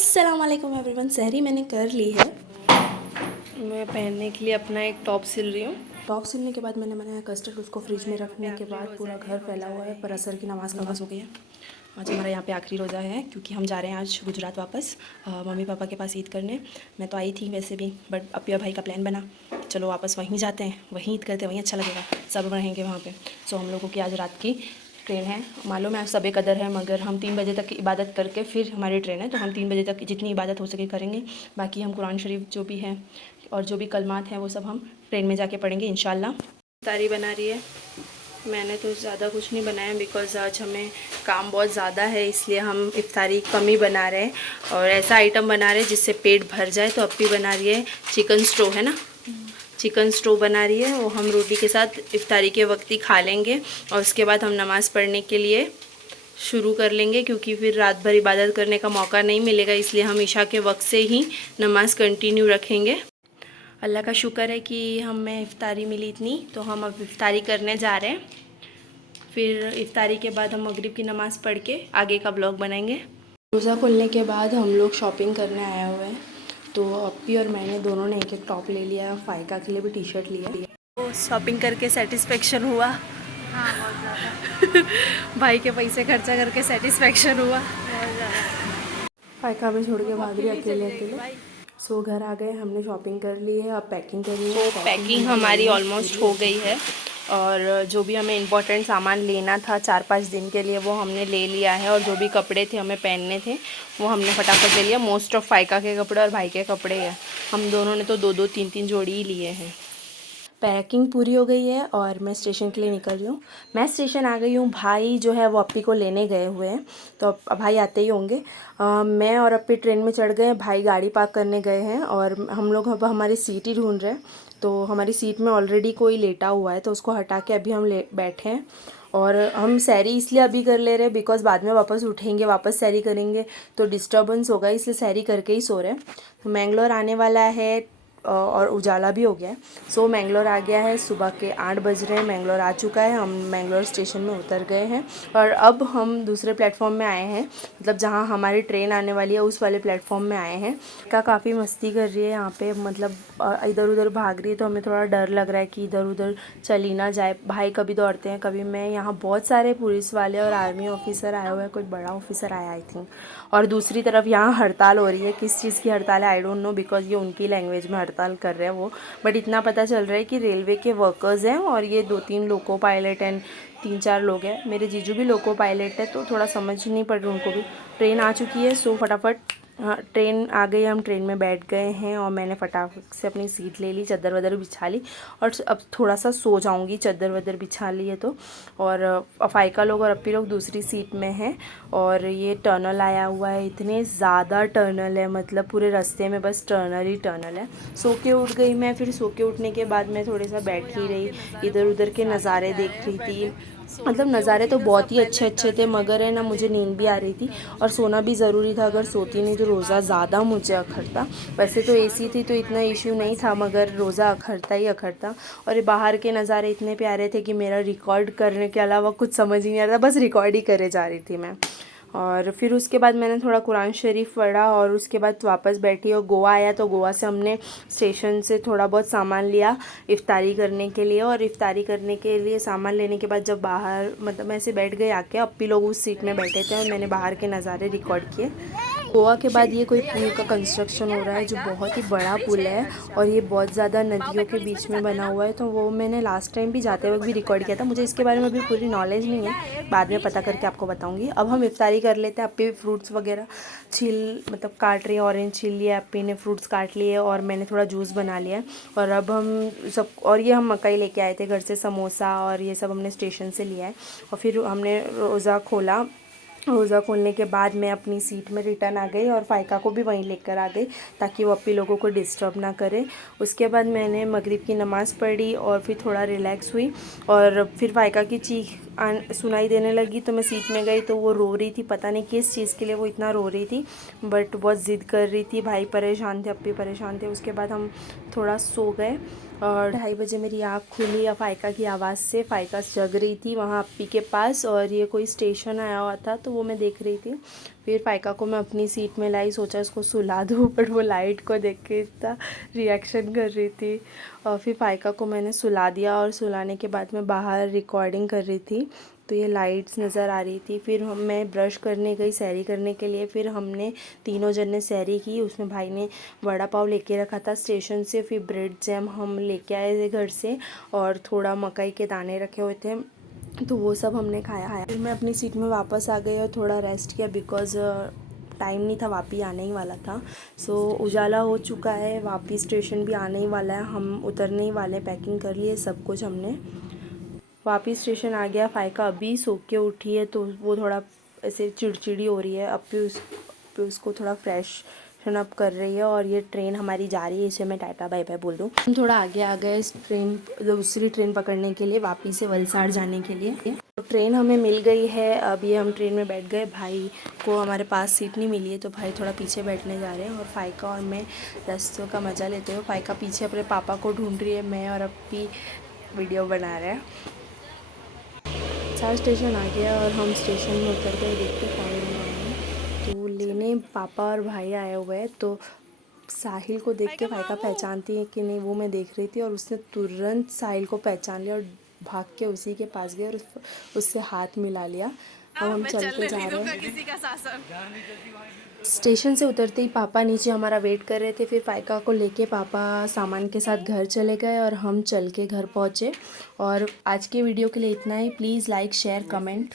अस्सलामुअलैकुम एवरीवन। सहरी मैंने कर ली है। मैं पहनने के लिए अपना एक टॉप सिल रही हूँ। टॉप सिलने के बाद मैंने बनाया कस्टर्ड। उसको फ्रिज में रखने के बाद पूरा घर फैला हुआ है, पर असर की नमाज़ का वक़्त हो गई है। आज हमारा यहाँ पे आखिरी रोज़ा है क्योंकि हम जा रहे हैं आज गुजरात वापस मम्मी पापा के पास ईद करने। मैं तो आई थी वैसे भी, बट अपिया भाई का प्लान बना, चलो वापस वहीं जाते हैं, वहीं ईद करते हैं, वहीं अच्छा लगेगा, सब रहेंगे वहाँ पे। सो हम लोगों की आज रात की ट्रेन है। मालूम है सब कदर है, मगर हम 3 बजे तक की इबादत करके फिर हमारी ट्रेन है, तो हम 3 बजे तक जितनी इबादत हो सके करेंगे। बाकी हम कुरान शरीफ जो भी है और जो भी कलमात हैं वो सब हम ट्रेन में जाके पढ़ेंगे इंशाल्लाह। तारी बना रही है। मैंने तो ज़्यादा कुछ नहीं बनाया बिकॉज़ आज हमें काम बहुत ज़्यादा है, इसलिए हम इफ्तारी कम ही बना रहे हैं और ऐसा आइटम बना रहे हैं जिससे पेट भर जाए। तो अप्पी बना रही है चिकन स्टो, है ना, चिकन स्टो बना रही है, वो हम रोटी के साथ इफ्तारी के वक्त ही खा लेंगे और उसके बाद हम नमाज़ पढ़ने के लिए शुरू कर लेंगे, क्योंकि फिर रात भर इबादत करने का मौका नहीं मिलेगा, इसलिए हम इशा के वक्त से ही नमाज़ कंटिन्यू रखेंगे। अल्लाह का शुक्र है कि हमें इफ्तारी मिली इतनी, तो हम अब इफ्तारी करने जा रहे हैं। फिर इफ्तारी के बाद हम मगरिब की नमाज़ पढ़ के आगे का ब्लॉग बनाएंगे। रोज़ा खुलने के बाद हम लोग शॉपिंग करने आए हुए हैं, तो अप्पी और मैंने दोनों ने एक एक टॉप ले लिया है, फ़ायका के लिए भी टी शर्ट लिया। तो शॉपिंग करके सेटिस्फेक्शन हुआ। हाँ, बहुत ज़्यादा। भाई के पैसे खर्चा करके सेटिस्फेक्शन हुआ बहुत ज़्यादा। फ़ायका में छोड़ के भाग रही अकेले अकेले। सो घर आ गए, हमने शॉपिंग कर ली है, अब पैकिंग करनी है। तो पैकिंग हमारी ऑलमोस्ट हो गई है और जो भी हमें इम्पोर्टेंट सामान लेना था 4-5 दिन के लिए वो हमने ले लिया है, और जो भी कपड़े थे हमें पहनने थे वो हमने फटाफट ले लिया। मोस्ट ऑफ फ़ायका के कपड़े और भाई के कपड़े हैं, हम दोनों ने तो 2-2 3-3 जोड़ी ही लिए हैं। पैकिंग पूरी हो गई है और मैं स्टेशन के लिए निकल रही हूँ। मैं स्टेशन आ गई हूँ, भाई जो है वो अप्पी को लेने गए हुए हैं, तो अब भाई आते ही होंगे। मैं और अप्पी ट्रेन में चढ़ गए हैं, भाई गाड़ी पार्क करने गए हैं और हम लोग अब हमारी सीट ही ढूंढ रहे हैं। तो हमारी सीट में ऑलरेडी कोई लेटा हुआ है, तो उसको हटा के अभी हम बैठे हैं। और हम सैरी इसलिए अभी कर ले रहे हैं बिकॉज़ बाद में वापस उठेंगे, वापस सैरी करेंगे तो डिस्टर्बेंस होगा, इसलिए सैरी करके ही सो रहे हैं। तो मैंगलोर आने वाला है और उजाला भी हो गया है। सो मैंगलोर आ गया है, सुबह के 8 बज रहे हैं, मैंगलोर आ चुका है। हम मैंगलोर स्टेशन में उतर गए हैं और अब हम दूसरे प्लेटफॉर्म में आए हैं, मतलब जहाँ हमारी ट्रेन आने वाली है उस वाले प्लेटफॉर्म में आए हैं। का काफ़ी मस्ती कर रही है यहाँ पे, मतलब इधर उधर भाग रही है, तो हमें थोड़ा डर लग रहा है कि इधर उधर चली ना जाए। भाई कभी दौड़ते हैं कभी मैं। यहाँ बहुत सारे पुलिस वाले और आर्मी ऑफिसर आए हुए हैं, कोई बड़ा ऑफिसर आया आई थिंक। और दूसरी तरफ यहाँ हड़ताल हो रही है, किस चीज़ की हड़ताल है आई डोंट नो, बिकॉज ये उनकी लैंग्वेज में हड़ताल कर रहे हैं वो। बट इतना पता चल रहा है कि रेलवे के वर्कर्स हैं और ये 2-3 लोको पायलट एंड 3-4 लोग हैं। मेरे जीजू भी लोको पायलट है, तो थोड़ा समझ नहीं पड़ रहा उनको भी। ट्रेन आ चुकी है, सो फटाफट, हाँ ट्रेन आ गई, हम ट्रेन में बैठ गए हैं और मैंने फटाफट से अपनी सीट ले ली, चादर वदर बिछा ली और अब थोड़ा सा सो जाऊंगी, चादर वदर बिछा ली है तो। और फ़ायका लोग और अप्पी लोग दूसरी सीट में हैं। और ये टनल आया हुआ है, इतने ज़्यादा टनल है, मतलब पूरे रास्ते में बस टनल ही टनल है। सो के उठ गई मैं, फिर सो के उठने के बाद मैं थोड़ा सा बैठी रही, इधर उधर के नज़ारे देख रही थी। मतलब नज़ारे तो बहुत ही अच्छे अच्छे थे, मगर है ना मुझे नींद भी आ रही थी और सोना भी ज़रूरी था, अगर सोती नहीं तो रोज़ा ज़्यादा मुझे अखरता। वैसे तो एसी थी तो इतना इशू नहीं था, मगर रोज़ा अखरता ही अखरता। और ये बाहर के नज़ारे इतने प्यारे थे कि मेरा रिकॉर्ड करने के अलावा कुछ समझ ही नहीं आ रहा था, बस रिकॉर्ड ही करे जा रही थी मैं। और फिर उसके बाद मैंने थोड़ा कुरान शरीफ पढ़ा और उसके बाद वापस बैठी और गोवा आया, तो गोवा से हमने स्टेशन से थोड़ा बहुत सामान लिया इफ़्तारी करने के लिए। और इफ़्तारी करने के लिए सामान लेने के बाद जब बाहर, मतलब मैं ऐसे बैठ गई आके, अप्पी लोग उस सीट में बैठे थे और मैंने बाहर के नज़ारे रिकॉर्ड किए। गोवा के बाद ये कोई पुल का कंस्ट्रक्शन हो रहा है जो बहुत ही बड़ा पुल है और ये बहुत ज़्यादा नदियों के बीच में बना हुआ है, तो वो मैंने लास्ट टाइम भी जाते वक्त भी रिकॉर्ड किया था। मुझे इसके बारे में अभी पूरी नॉलेज नहीं है, बाद में पता करके आपको बताऊंगी। अब हम इफ्तारी कर लेते हैं। अप्पी फ्रूट्स वगैरह छील, मतलब काट रही है, ऑरेंज छील लिया अप्पी ने, फ्रूट्स काट लिए और मैंने थोड़ा जूस बना लिया है। और अब हम सब, और ये हम मकई लेके आए थे घर से, समोसा और ये सब हमने स्टेशन से लिया है। और फिर हमने रोज़ा खोला। रोज़ा खोलने के बाद मैं अपनी सीट में रिटर्न आ गई और फ़ायका को भी वहीं लेकर आ गई ताकि वो अप्पी लोगों को डिस्टर्ब ना करे। उसके बाद मैंने मगरिब की नमाज़ पढ़ी और फिर थोड़ा रिलैक्स हुई और फिर फ़ायका की चीख सुनाई देने लगी, तो मैं सीट में गई तो वो रो रही थी, पता नहीं किस चीज़ के लिए वो इतना रो रही थी, बट बहुत ज़िद कर रही थी। भाई परेशान थे, अप्पी परेशान थे। उसके बाद हम थोड़ा सो गए और 2:30 बजे मेरी आँख खुली या फ़ायका की आवाज़ से। फ़ायका जग रही थी वहाँ अप्पी के पास और ये कोई स्टेशन आया हुआ था तो वो मैं देख रही थी। फिर फ़ायका को मैं अपनी सीट में लाई, सोचा इसको सुला दूँ, बट वो लाइट को देख के इतना रिएक्शन कर रही थी। और फिर फ़ायका को मैंने सुला दिया और सुलाने के बाद मैं बाहर रिकॉर्डिंग कर रही थी तो ये लाइट्स नज़र आ रही थी। फिर मैं ब्रश करने गई सैरी करने के लिए। फिर हमने तीनों जन ने सैरी की। उसमें भाई ने वड़ा पाव लेके रखा था स्टेशन से, फिर ब्रेड जैम हम लेके आए थे घर से और थोड़ा मकई के दाने रखे हुए थे तो वो सब हमने खाया। फिर मैं अपनी सीट में वापस आ गई और थोड़ा रेस्ट किया बिकॉज़ टाइम नहीं था, वापी आने ही वाला था। सो उजाला हो चुका है, वापी स्टेशन भी आने ही वाला है, हम उतरने ही वाले, पैकिंग कर लिए सब कुछ हमने। वापी स्टेशन आ गया। फ़ायका अभी सो के उठी है तो वो थोड़ा ऐसे चिड़चिड़ी हो रही है। अभी उसको थोड़ा फ्रेश अप कर रही है और ये ट्रेन हमारी जा रही है, इसे मैं टाटा बाय बाय बोल दूँ। हम थोड़ा आगे आ गए इस ट्रेन, दूसरी ट्रेन पकड़ने के लिए, वापी से वलसाड़ जाने के लिए। तो ट्रेन हमें मिल गई है। अब ये हम ट्रेन में बैठ गए। भाई को हमारे पास सीट नहीं मिली है तो भाई थोड़ा पीछे बैठने जा रहे हैं और फ़ायका और मैं रास्तों का मज़ा लेते हुए। फ़ायका पीछे अपने पापा को ढूंढ रही है, मैं और अप्पी वीडियो बना रहे हैं। 4 स्टेशन आ गया और हम स्टेशन में उतर गए। देखते तो लेने पापा और भाई आए हुए हैं तो साहिल को देख के फ़ायका पहचानती है कि नहीं वो मैं देख रही थी और उसने तुरंत साहिल को पहचान लिया और भाग के उसी के पास गए और उससे हाथ मिला लिया। अब हम चलते जा रहे हैं। किसी का शासन। स्टेशन से उतरते ही पापा नीचे हमारा वेट कर रहे थे। फिर फ़ायका को लेके पापा सामान के साथ घर चले गए और हम चल के घर पहुँचे। और आज के वीडियो के लिए इतना ही। Please like share comment.